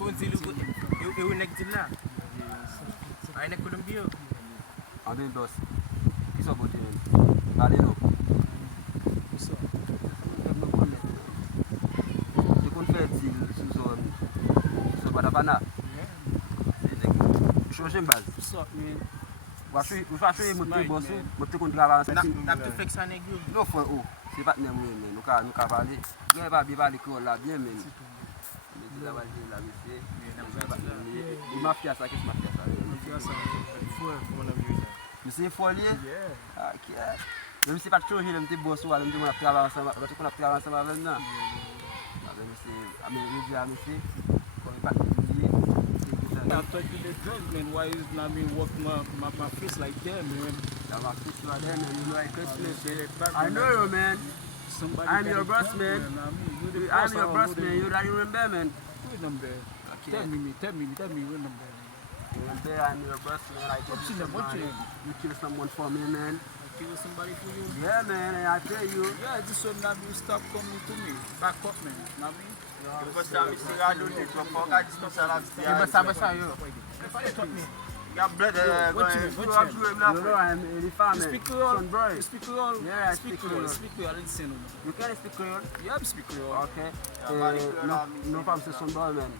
Eu nek di la. Ay nek Colombia. Ande dos. Ki so bote men. Gade nou. So. Di kon fè di sou zon Badabana. Chonje mbaz. So, man. Ou fa choye mote bosu, mote kon drava anse. Nap te fek sa nek yo. Nou fè ou. Se pat nem wè men. Nou ka pale. Gen pa bi pale kron la bien men. Meti la wajè la mese. Di mafya sa, kes mafya sa? Mafya sa. Mse folye? Yeah. Ok. Mwen mse pat chonje le mte bosu wale mte kon ap travay anseman avèl nan. Mwen di a mse, kon mwen pat diye. I thought you did drugs, man. Why is not me work my face like that, man? Yeah, my face right there, man. You know I Christmas, I know you, man. Somebody I'm got your it boss, done, man. I mean, you the I'm boss, your I boss, know man. You remember, man. Who number? Okay. Tell me, what number? You remember, I'm your boss, man. I What's your name? What's your name? You kill someone for me, man. Kill somebody for you? Yeah, man. I tell you. Yeah, this one now you stop coming to me. Back up, man. Know me? Basta yo. You know I'm Elifa, You man. speak Creole? Son boy. You speak Creole? Yeah, I speak speak Creole. Creole. Speak Creole. I didn't say no. You can speak Creole? Yeah, I speak Creole. Okay. No problem, c'est son boy, man.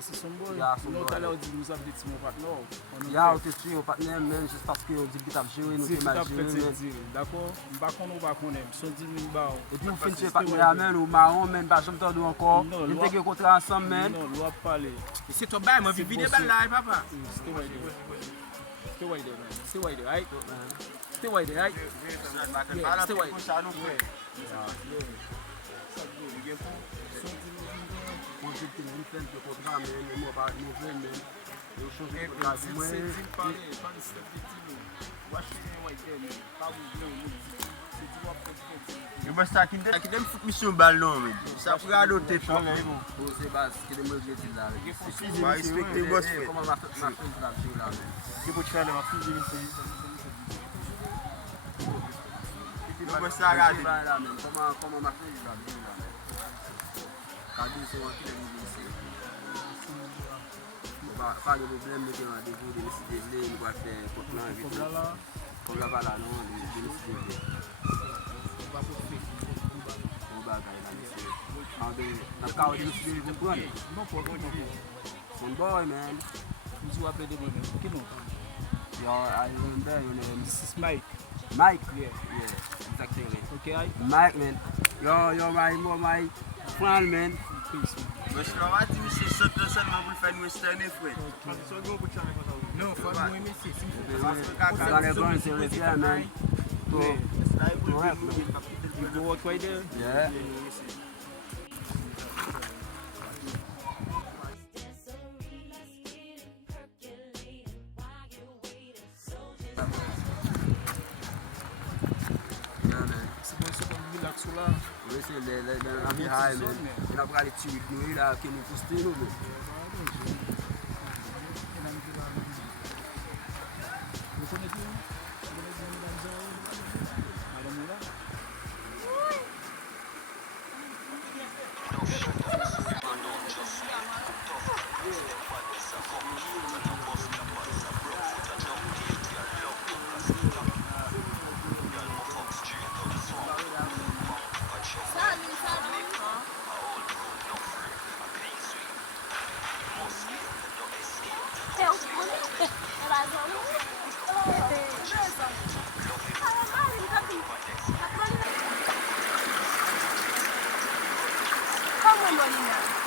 C'est son boy. Yeah, son Non, boy. tout à l'heure, nous avons dit mon partenaire. Yeah, on te tue, on partenaire, man. Juste parce que on dit que tu as joué, nous C'est t'es tout à mal fait joué, man. dit. D'accord? On va connaître. Son 10 000 balles. Et puis, vous finissez partenaire, man, ou marron, man, pas jamais t'en encore. Non, Vous loi- avez contrat ensemble, man. Non, loi parler. Se to bay, mwen vi vide bal la, papa. Stay right there. Stay right there, man. Stay right there, right? Stay right there, right? Yeah, stay right there. On dit que nous faisons le contrat, man. Et moi, pas mauvais, man. Nous changeons le contrat. Moi, Yo basta ki dem fout misyon bal non, men. Sa pou gado te fon. pour ces bases, que des mauvais dit là. Va respecte boss, fe. Comment ma fille là, je là, man. Ki pou chale ma fi jeni se. Yo basta gade. Comment ma fille là, je là, man. Quand ils sont qui les ici. Pas de problème, mais qu'on a des jours de décider, nous va faire contre l'envie. Comme là-bas, là, non, de décider. On va gagner. Dans le cas où décider, vous prenez. Non, pour moi, non. Son boy, man. Vous appelez des bonhommes. Qui non? Yo, I remember your name. This is Mike. Mike? Yeah. Yeah, exactly. Okay, right? Mike, man. Yo, my friend, man. Peace, man. Mwen se la wati mi se sot le sen man pou fè nou estene fwe. Non, fò mwen mwen se. Dans les bonnes, c'est le bien, man. You go out right there? Yeah. C'est bon, c'est comme relax là. Oui, c'est les high, man. On a pris les petits nous là, qui nous poussent, nous, man. Vous connaissez? Vous connaissez Madame Moula? Come on, Molina.